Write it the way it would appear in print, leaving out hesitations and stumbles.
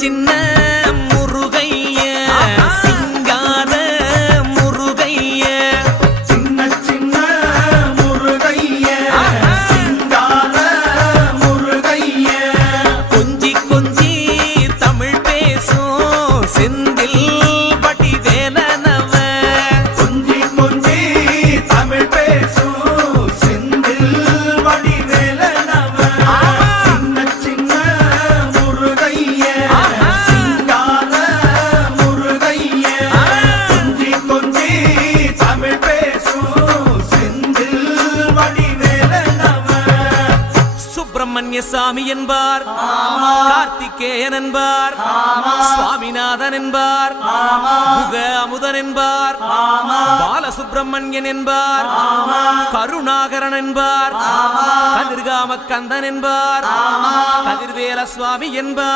சின்ன முருகைய சிங்கார முருகைய சின்ன சின்ன முருகைய சிங்கார முருகைய கொஞ்சி கொஞ்சி தமிழ் பேசும் செந்தில் வடிவேலனவ கொஞ்சி கொஞ்சி தமிழ் பேசும் செந்தில் வடிவேலனவ சின்ன சின்ன முருகைய சிங்கார முருகைய கொஞ்சி கொஞ்சி தமிழ் பேசும் செந்தில் வடிவேலனவ சுப்பிரமணிய சாமி என்பார், கார்த்திகேயன் என்பார், சுவாமிநாதன் என்பார், முக அமுதன் என்பார், பாலசுப்பிரமணியன் என்பார், கருணாகரன் என்பார், கதிர்காம கந்தன் என்பார், கதிர்வேல சுவாமி என்பார்.